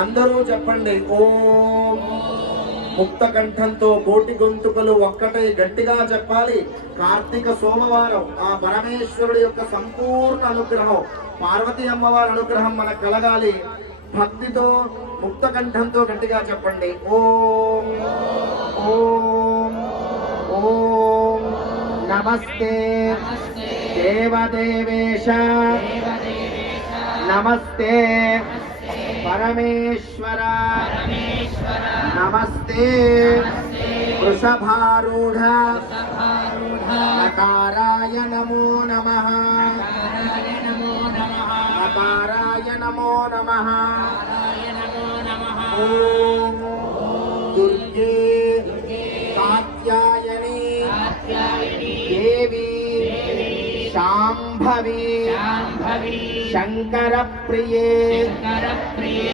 అందరూ చెప్పండి ఓం. ముక్త కంఠంతో కోటి గొంతుకలు ఒక్కటై గట్టిగా చెప్పాలి. కార్తీక సోమవారం ఆ పరమేశ్వరుడి యొక్క సంపూర్ణ అనుగ్రహం, పార్వతీ అమ్మవారి అనుగ్రహం మనకు కలగాలి. భక్తితో ముక్త కంఠంతో గట్టిగా చెప్పండి ఓం ఓం ఓం. నమస్తే దేవదేవేశ, నమస్తే పరమేశ్వర, నమస్తే వృషభారూఢ, నకారాయ నమో నమః, నకారాయ నమో నమః. ఓం దుర్గే కాత్యాయని దేవి శాంభవి శంకర ప్రియే